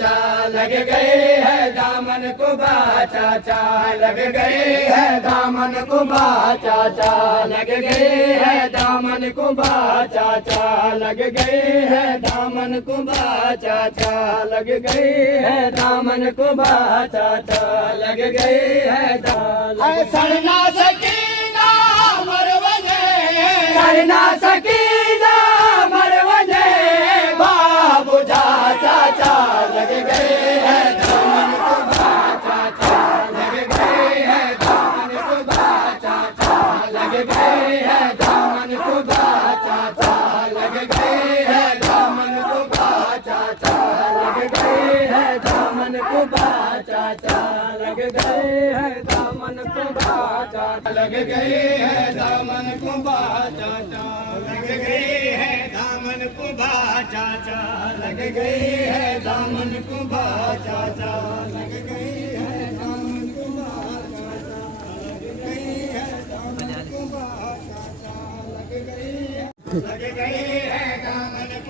चाचा लग गए हैं दामन को चाचा लग गए हैं दामन को चाचा लग गए हैं दामन को चाचा लग गए हैं दामन को चाचा लग गए हैं दामन को चाचा लग गए हैं सड़ना सकीना मरवजे सड़ना सकीना मरवजे बाबू चाचा लग गए हैं दामन को चाचा लग गए हैं दामन को चाचा लग गए हैं दामन को चाचा लग गए हैं दामन को चाचा लग गए हैं दामन को चाचा लग गए हैं दामन को चाचा लग गए हैं दामन को चाचा लग गए हैं दामन को चाचा लग गए हैं दामन को चाचा लग गए हैं दामन को चाचा लग गए हैं दामन को चाचा लग गए हैं दामन को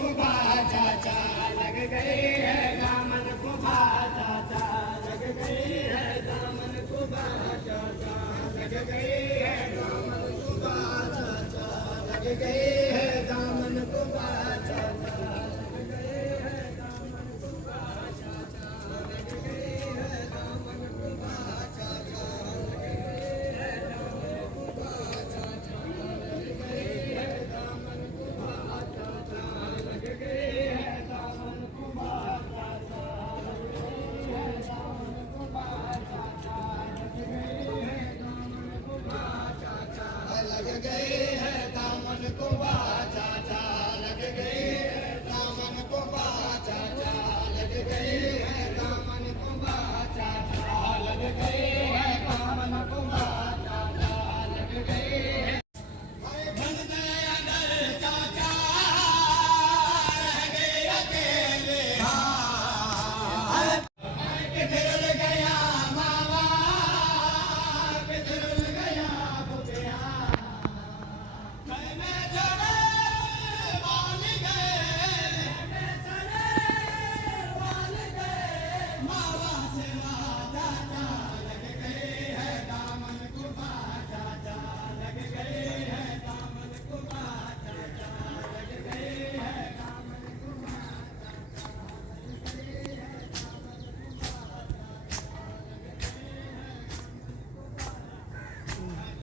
चाचा लग गए हैं दामन को चाचा लग गए हैं दामन को चाचा लग गए हैं दामन को चाचा लग गए हैं दामन को चाचा लग गए हैं दामन को